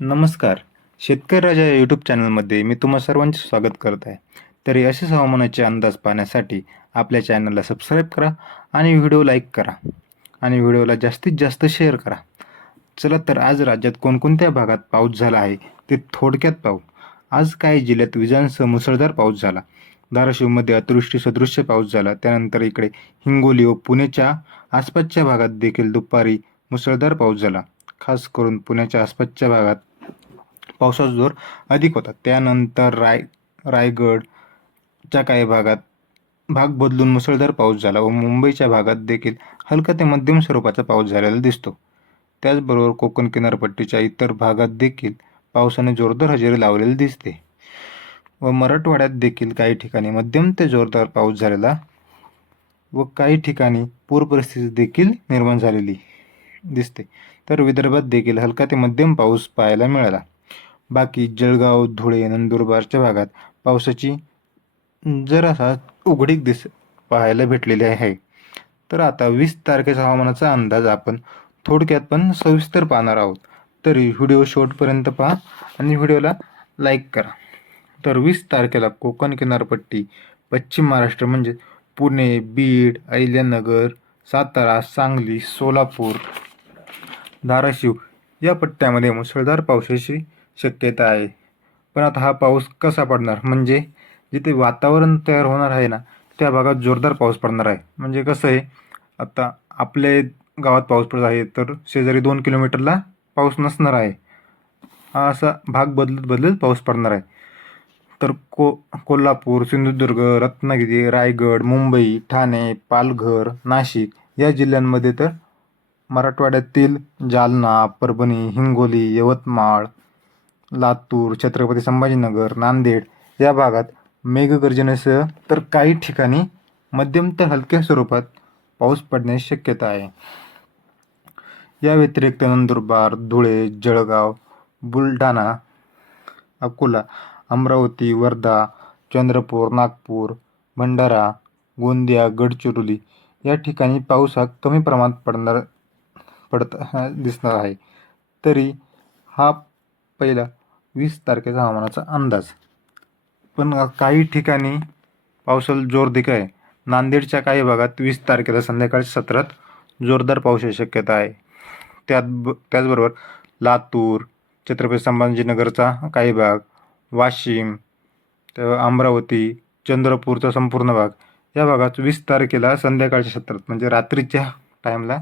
नमस्कार. शेतकरी राजा या यूट्यूब चॅनलमध्ये मी तुम्हा सर्वांचे स्वागत करत आहे. तरी असेच हवामानाचे अंदाज पाहण्यासाठी आपल्या चॅनलला सबस्क्राईब करा आणि व्हिडिओ लाईक करा. आणि व्हिडिओला जास्तीत जास्त शेअर करा. चला तर आज राज्यात कोणकोणत्या भागात पाऊस झाला आहे ते थोडक्यात पाहू. आज काही जिल्ह्यात विजांसह मुसळधार पाऊस झाला. धाराशिवमध्ये अतिवृष्टी सदृश्य पाऊस झाला. त्यानंतर इकडे हिंगोली व पुणेच्या आसपासच्या भागात देखील दुपारी मुसळधार पाऊस झाला. खास करून पुण्याच्या आसपासच्या भागात पावसाचा जोर अधिक होता. त्यानंतर राय रायगडच्या काही भागात भाग बदलून मुसळधार पाऊस झाला व मुंबईच्या भागात देखील हलका ते मध्यम स्वरूपाचा पाऊस झालेला दिसतो. त्याचबरोबर कोकण किनारपट्टीच्या इतर भागात देखील पावसाने जोरदार हजेरी लावलेली दिसते व मराठवाड्यात देखील काही ठिकाणी मध्यम ते जोरदार पाऊस झालेला व काही ठिकाणी पूर परिस्थिती देखील निर्माण झालेली दिसते. तर विदर्भात देखील हलका ते मध्यम पाऊस पाहायला मिळाला. बाकी जळगाव धुळे नंदुरबारच्या भागात पावसाची जरासा उघडीक दिस पाहायला भेटलेली आहे तर आता वीस तारखेचा हवामानाचा अंदाज आपण थोडक्यात पण सविस्तर पाहणार आहोत. तरी व्हिडिओ शेवटपर्यंत पहा आणि व्हिडिओला लाईक करा. तर वीस तारखेला कोकण किनारपट्टी पश्चिम महाराष्ट्र म्हणजे पुणे बीड अहिल्यानगर सातारा सांगली सोलापूर धाराशिव या पट्ट्यामध्ये मुसळधार पावसाची शक्यता आहे. पण आता हा पाऊस कसा पडणार? म्हणजे जिथे वातावरण तयार होणार आहे ना त्या भागात जोरदार पाऊस पडणार आहे. म्हणजे कसं आहे आता आपले गावात पाऊस पडत आहे तर शेजारी दोन किलोमीटरला पाऊस नसणार आहे. हा असा भाग बदलत बदलत पाऊस पडणार आहे. तर को कोल्हापूर सिंधुदुर्ग रत्नागिरी रायगड मुंबई ठाणे पालघर नाशिक या जिल्ह्यांमध्ये तर मराठवाड्यातील जालना परभणी हिंगोली यवतमाळ लातूर छत्रपती संभाजीनगर नांदेड या भागात मेघगर्जनेसह तर काही ठिकाणी मध्यम ते हलक्या स्वरूपात पाऊस पडण्याची शक्यता आहे. या व्यतिरिक्त नंदुरबार धुळे जळगाव बुलढाणा अकोला अमरावती वर्धा चंद्रपूर नागपूर भंडारा गोंदिया गडचिरोली या ठिकाणी पाऊस हा कमी प्रमाणात पडणार पडत दिसणार आहे. तरी हा पहिला वीस तारखेचा हवामानाचा अंदाज. पण काही ठिकाणी पावसाला जोर देखील आहे. नांदेडच्या काही भागात वीस तारखेला संध्याकाळी सत्रात जोरदार पावसाची शक्यता आहे. त्यात ब त्याचबरोबर लातूर छत्रपती संभाजीनगरचा काही भाग वाशिम अमरावती चंद्रपूरचा संपूर्ण भाग या भागात वीस तारखेला संध्याकाळच्या सत्रात म्हणजे रात्रीच्या टाईमला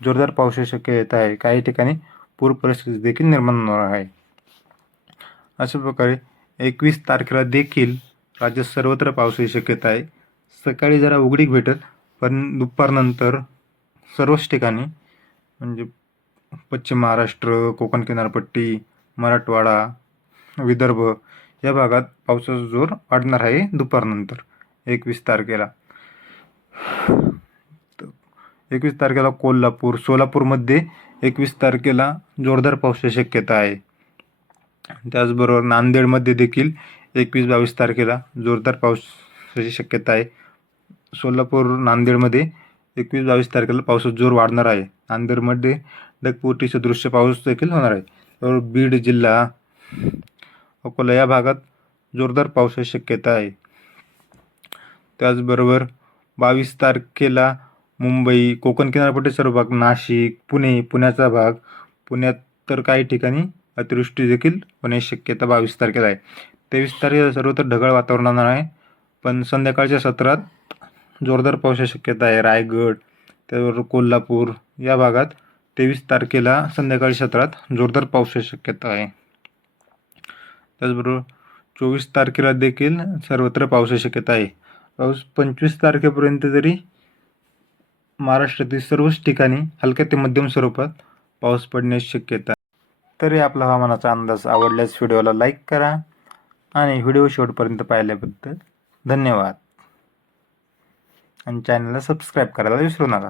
जोरदार पावसाची शक्यता आहे. काही ठिकाणी पूर परिस्थिती देखील निर्माण होणार आहे. अशा प्रकारे एकवीस तारखेला देखील राज्यात सर्वत्र पावसाची शक्यता आहे. सकाळी जरा उघडीक भेटत पण दुपारनंतर सर्वच ठिकाणी म्हणजे पश्चिम महाराष्ट्र कोकण किनारपट्टी मराठवाडा विदर्भ या भागात पावसाचा जोर वाढणार आहे दुपारनंतर एकवीस तारखेला. एकवीस तारखेला कोल्हापूर सोलापूरमध्ये एकवीस तारखेला जोरदार पावसाची शक्यता आहे. त्याचबरोबर नांदेडमध्ये देखील एकवीस बावीस तारखेला जोरदार पावसाची शक्यता आहे. सोलापूर नांदेडमध्ये एकवीस बावीस तारखेला पावसाचा जोर वाढणार आहे. नांदेडमध्ये ढगफुटी सदृश्य पाऊस देखील होणार आहे. तर बीड जिल्हा अकोला या भागात जोरदार पावसाची शक्यता आहे. त्याचबरोबर बावीस तारखेला मुंबई कोकण किनारपट्टी सर्व भाग नाशिक पुणे पुण्याचा भाग. पुण्यात तर काही ठिकाणी अतिवृष्टी देखील होण्याची शक्यता बावीस तारखेला आहे. तेवीस तारखेला सर्वत्र ढगाळ वातावरण राहणार आहे. पण संध्याकाळच्या सत्रात जोरदार पावसाची शक्यता आहे. रायगड त्याचबरोबर कोल्हापूर या भागात तेवीस तारखेला संध्याकाळी सत्रात जोरदार पावसाची शक्यता आहे. त्याचबरोबर चोवीस तारखेला देखील सर्वत्र पावसाची शक्यता आहे. पाऊस पंचवीस तारखेपर्यंत तरी महाराष्ट्रातील सर्वच ठिकाणी हलक्या ते मध्यम स्वरूपात पाऊस पडण्याची शक्यता तरी आपला हवामानाचा अंदाज आवडल्यास व्हिडिओला लाईक करा आणि व्हिडिओ शेवटपर्यंत पाहिल्याबद्दल धन्यवाद. आणि चॅनलला सबस्क्राईब करायला विसरू नका.